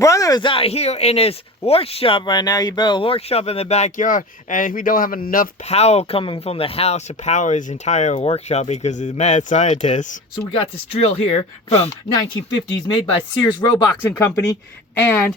brother is out here in his workshop right now. He built a workshop in the backyard, and we don't have enough power coming from the house to power his entire workshop because he's a mad scientist. So we got this drill here from 1950s made by Sears Roebuck and Company, and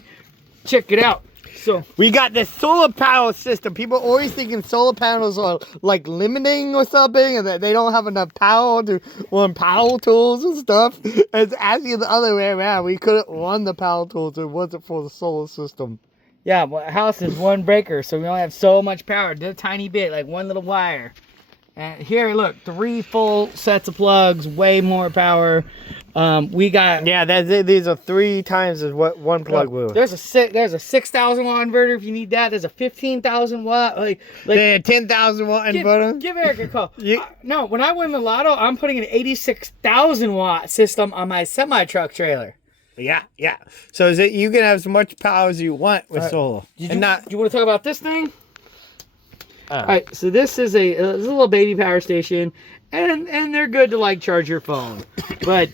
check it out. So we got this solar power system. People always thinking solar panels are like limiting or something, and that they don't have enough power to run power tools and stuff. It's actually the other way around. We couldn't run the power tools if it wasn't for the solar system. yeah, well, a house is one breaker, so we only have so much power. Just a tiny bit, like one little wire. And here, look, 3 full sets of plugs, way more power. We got these are 3 times as what one plug will. There's a 6,000 watt inverter if you need that. There's a 15,000 watt, like 10,000 watt inverter. Give Eric a call. No, when I win the lotto, I'm putting an 86,000 watt system on my semi truck trailer. Yeah. So is it you can have as much power as you want with solar. Do you want to talk about this thing? All right, so this is a little baby power station, and they're good to like charge your phone. But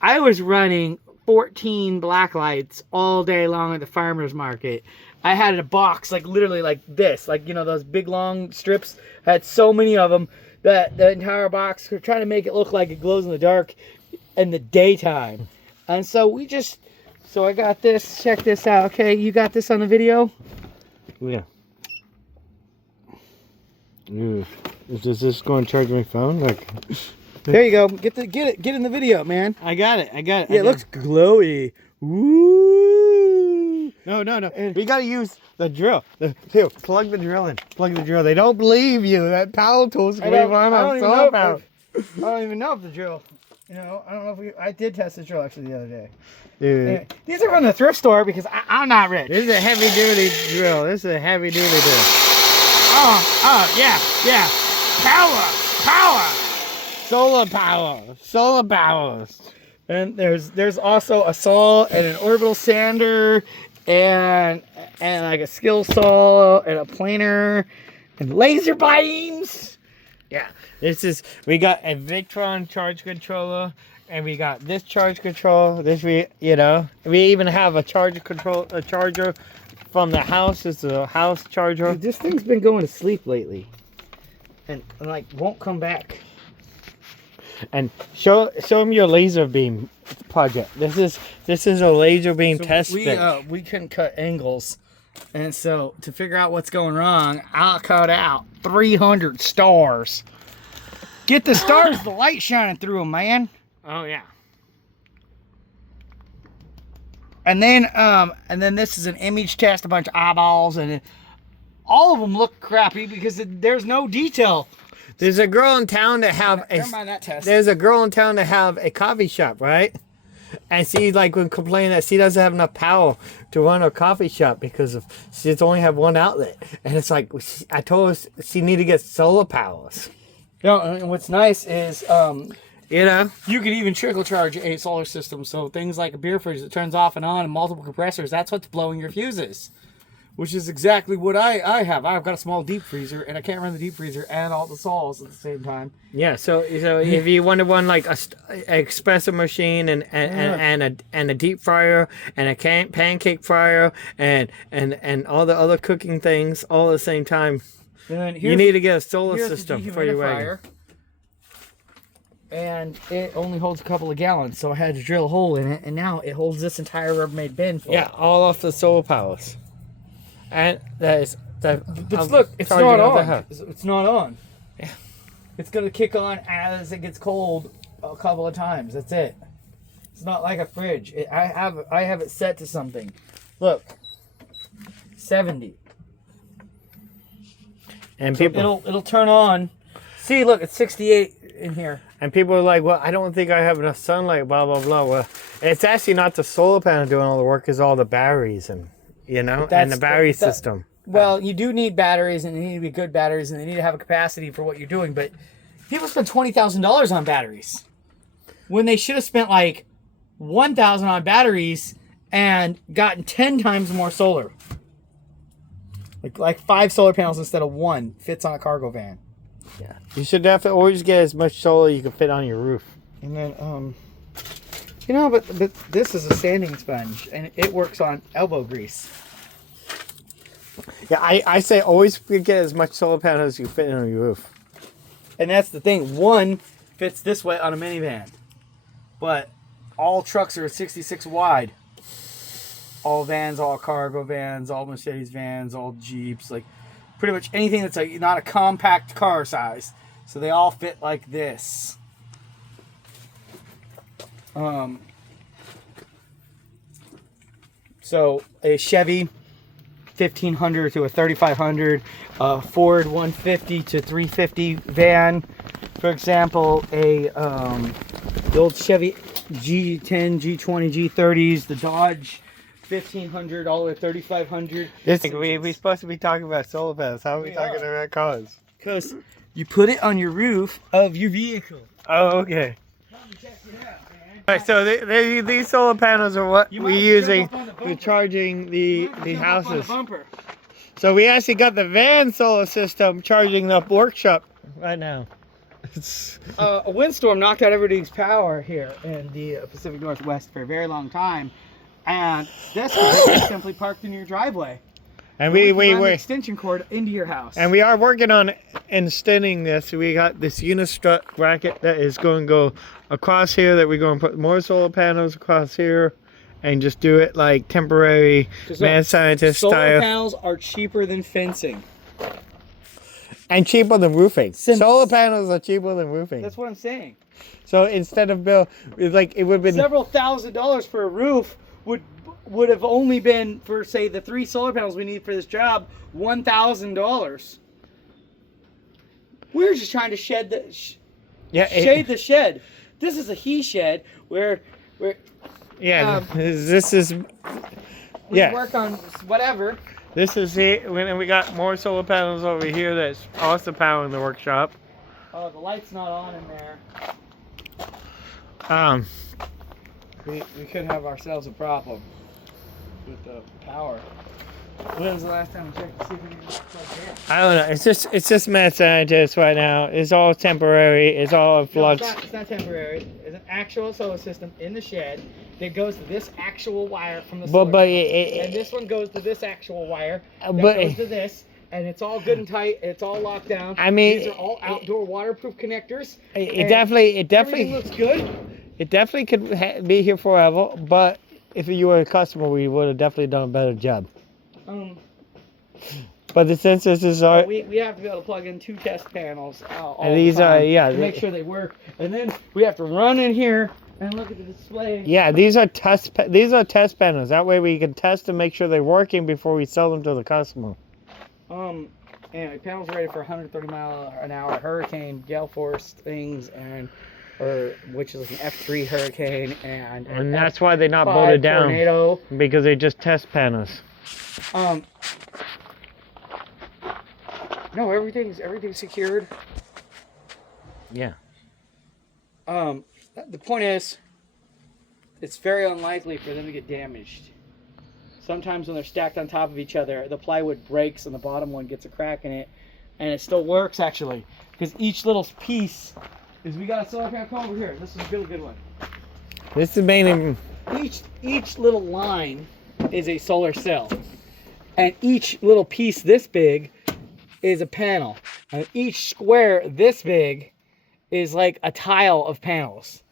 I was running 14 black lights all day long at the farmer's market. I had a box like literally like this, like those big long strips. I had so many of them that the entire box. We're trying to make it look like it glows in the dark in the daytime, and so I got this. Check this out. Okay, you got this on the video? Yeah. Is this going to charge my phone? Like, there you go. Get in the video, man. I got it. Yeah, it looks glowy. Woo! No. We got to use the drill. Here, plug the drill in. Plug the drill. They don't believe you. That power tool's going to run on solar power. I don't even know if the drill. I don't know if I did test the drill actually the other day. Dude. Anyway, these are from the thrift store because I'm not rich. This is a heavy duty drill. Yeah. Power. Solar power. And there's also a saw and an orbital sander and like a skill saw and a planer and laser beams. Yeah. We got a Victron charge controller, and we got this charge control. We even have a charger from the house. It's a house charger. Dude, this thing's been going to sleep lately, and like won't come back. And show them your laser beam project. This is a laser beam test bench. We couldn't cut angles, and so to figure out what's going wrong, I'll cut out 300 stars. Get the stars, the light shining through them, man. Oh yeah. And then this is an image test, a bunch of eyeballs, and all of them look crappy because there's no detail. There's a girl in town that have a coffee shop, right? And she would complain that she doesn't have enough power to run her coffee shop because she just only have one outlet. And it's like I told her she need to get solar powers. And what's nice is you can even trickle charge a solar system. So things like a beer fridge that turns off and on and multiple compressors, that's what's blowing your fuses. Which is exactly what I have. I've got a small deep freezer, and I can't run the deep freezer and all the saws at the same time. Yeah, so if you want to run like an espresso machine and a deep fryer and a pancake fryer and all the other cooking things all at the same time, you need to get a solar system for your wagon. And it only holds a couple of gallons, so I had to drill a hole in it, and now it holds this entire Rubbermaid bin full. Yeah, all off the solar powers. And look, it's not on. It's not on. Yeah. It's gonna kick on as it gets cold a couple of times. That's it. It's not like a fridge. I have it set to something. Look, 70. And so it'll turn on. See, look, it's 68 in here. And people are like, well, I don't think I have enough sunlight. Blah blah blah. Well, it's actually not the solar panel doing all the work. It's all the batteries and the battery system. Well, you do need batteries, and they need to be good batteries, and they need to have a capacity for what you're doing. But people spend $20,000 on batteries when they should have spent like $1,000 on batteries and gotten 10 times more solar. Like 5 solar panels instead of 1 fits on a cargo van. Yeah, you should definitely always get as much solar you can fit on your roof. And then You know, but this is a sanding sponge, and it works on elbow grease. Yeah, I say always get as much solar panels as you fit on your roof. And that's the thing. One fits this way on a minivan, but all trucks are 66 wide. All vans, all cargo vans, all Mercedes vans, all Jeeps, like pretty much anything that's like not a compact car size. So they all fit like this. So a Chevy 1500 to a 3500, Ford 150 to 350 van, for example, the old Chevy G10, G20, G30s, the Dodge 1500 all the way to 3500. We supposed to be talking about solar panels. How are we talking about cars? Because you put it on your roof of your vehicle. Oh, okay. All right, so these solar panels are what we're using. We're charging the houses. So we actually got the van solar system charging the workshop right now. A windstorm knocked out everybody's power here in the Pacific Northwest for a very long time, and this was simply parked in your driveway. And we run the were extension cord into your house. and we are working on extending this. We got this unistrut bracket that is going to go across here. That we're going to put more solar panels across here, and just do it like temporary mad scientist solar style. panels are cheaper than fencing. And cheaper than roofing. Solar panels are cheaper than roofing. That's what I'm saying. So instead of bill, it's like it would have been Several $1,000s for a roof would have only been for, say, the 3 solar panels we need for this job, $1,000. We're just trying to shed the shade the shed. This is a he shed where this is we work on whatever. This is it, and we got more solar panels over here that's also powering the workshop. Oh, the light's not on in there. We could have ourselves a problem with the power. When's the last time we checked to see if we can plug in? I don't know. It's just mad scientist right now. It's all temporary. It's all in flux. No, it's not temporary. It's an actual solar system in the shed that goes to this actual wire from the solar panel. And this one goes to this actual wire that goes to this. And it's all good and tight. It's all locked down. I mean, these are all outdoor waterproof connectors. It definitely everything looks good. It definitely could be here forever. But if you were a customer, we would have definitely done a better job. But the sensors is our. We have to be able to plug in 2 test panels. And these are to make sure they work. And then we have to run in here and look at the display. Yeah, these are test panels. That way we can test and make sure they're working before we sell them to the customer. Anyway, panels ready for 130-mile-an-hour hurricane, gale force things, which is like an F3 hurricane, and that's why they're not bolted down. Tornado. Because they're just test panels. No, everything's secured. Yeah. The point is, it's very unlikely for them to get damaged. Sometimes when they're stacked on top of each other, the plywood breaks and the bottom one gets a crack in it, and it still works actually, because each little piece is. We got a solar panel. Come over here. This is a really good one. This is mainly. Each little line is a solar cell, and each little piece this big is a panel, and each square this big is like a tile of panels.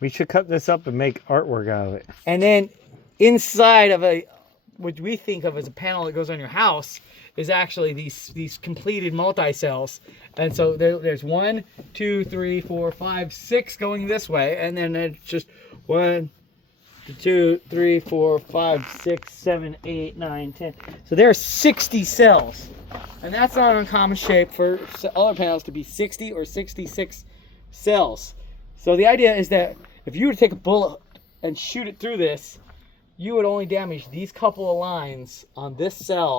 We should cut this up and make artwork out of it. And then inside of what we think of as a panel that goes on your house is actually these completed multi-cells. And so there's 1, 2, 3, 4, 5, 6 going this way, and then it's just 1, 2, 3, 4, 5, 6, 7, 8, 9, 10. So there are 60 cells. And that's not an uncommon shape for solar panels to be 60 or 66 cells. So the idea is that if you were to take a bullet and shoot it through this, you would only damage these couple of lines on this cell